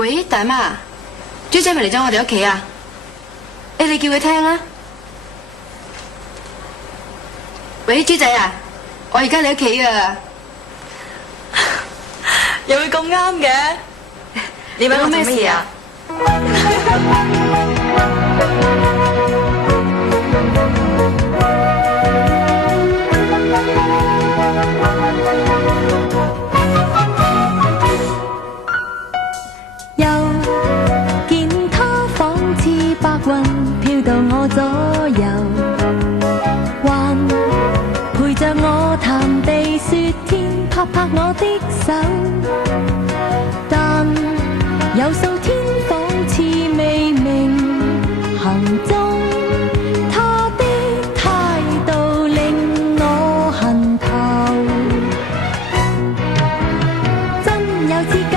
喂，大媽，豬仔咪嚟咗我哋屋企啊！你叫佢聽啦。喂，豬仔啊，我而家嚟屋企噶。又會咁啱嘅？你揾我做乜嘢啊？又見他仿似白雲飄到我左右，還陪着我談地說天，拍拍我的手，但有數天仿似未明行蹤，他的態度令我恨透，真有資格